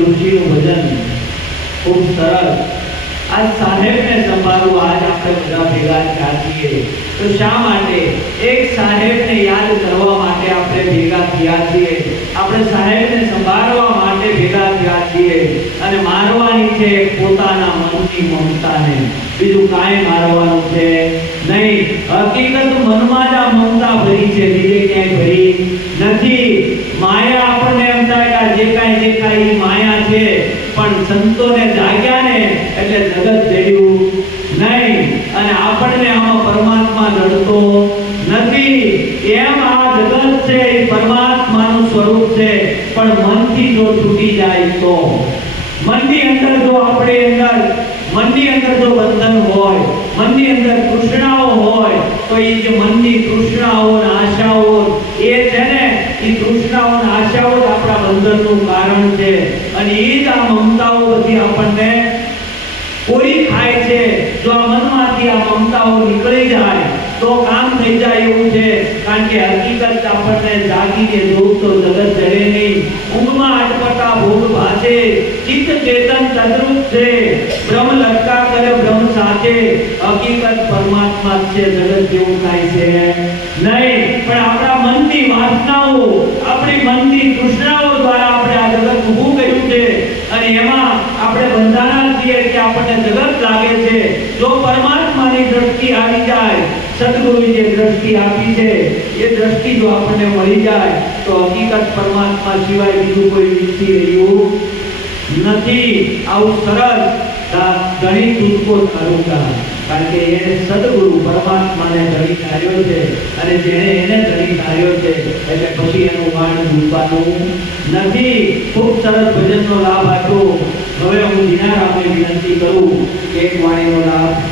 ઋષિનું ભજન ખૂબ સરસ. આ સાહેબને સંભાળવું આજ આપણે બધા ભેગા થયા છીએ. તો શા માટે? એક સાહેબને યાદ કરવા માટે આપણે ભેગા થયા છીએ. આપણે સાહેબને સંભાળવા માટે ભેગા થયા છીએ. અને મારવાની છે પોતાના મનની મમતાને, બીજું કાંઈ મારવાનું છે નહીં. હકીકત મનમાં જ આ મમતા ભરી છે, બીજે ક્યાંય ભરી નથી. માયા આપણને એમ થાય કે જે કાંઈ દેખાય એ માયા છે, પણ સંતોને જાગ્યા ને એટલે જગત જડ્યું નહીં. અને આપણને આમાં પરમાત્મા જડતો નથી. એમ આ જગત છે એ પરમાત્માનું સ્વરૂપ છે, પણ મનથી જો છૂટી જાય તો, મનની અંદર જો મનની અંદર જો બંધન હોય, મનની અંદર તૃષ્ણાઓ હોય, તો એ જે મનની તૃષ્ણાઓ અને આશાઓ એ છે ને, એ તૃષ્ણાઓ અને આશાઓ જ આપણા બંધનનું કારણ છે. અને એ જ આ મમતાઓ બધી આપણને કોરી ખાય છે. જો આ મનમાંથી આ મમતાઓ નીકળી જાય તો કામ થઈ જાય એવું છે. કારણ કે હકીકત આપણને જાગીને જોઉં તો જગત જડે નહીં. ઊંઘમાં અટપટા ભોગ ભાસે, ચિત્ત ચેતન તદ્રુપ છે. બ્રહ્મ લટકા કરે બ્રહ્મ સાચે. હકીકત પરમાત્મા છે, જગત જેવું કાંઈ છે નહીં. પણ આપણા મનની વાસનાઓ, આપણી મનની તૃષ્ણાઓ દ્વારા આપણે આ જગત ઊભું કર્યું છે. અને એમાં આપણે બંધાણા છીએ કે આપણને જગત લાગે છે. જો પરમાત્માની દ્રષ્ટિ આવી જાય, સદગુરુએ જે દ્રષ્ટિ આપી છે એ દ્રષ્ટિ જો આપણને મળી જાય તો હકીકત પરમાત્મા સિવાય બીજું કોઈ વિકસી રહ્યું નથી. આવું સરસ ગણિત તૂટકો કરુંગા. કારણ કે એને સદગુરુ પરમાત્માને ધણી ધાર્યો છે, અને જેણે એને ધણી ધાર્યો છે એટલે પછી એનું વાણ ભૂલવાનું નથી. ખૂબ સરસ ભજનનો લાભ આપ્યો. હવે હું જીનારામને વિનંતી કરું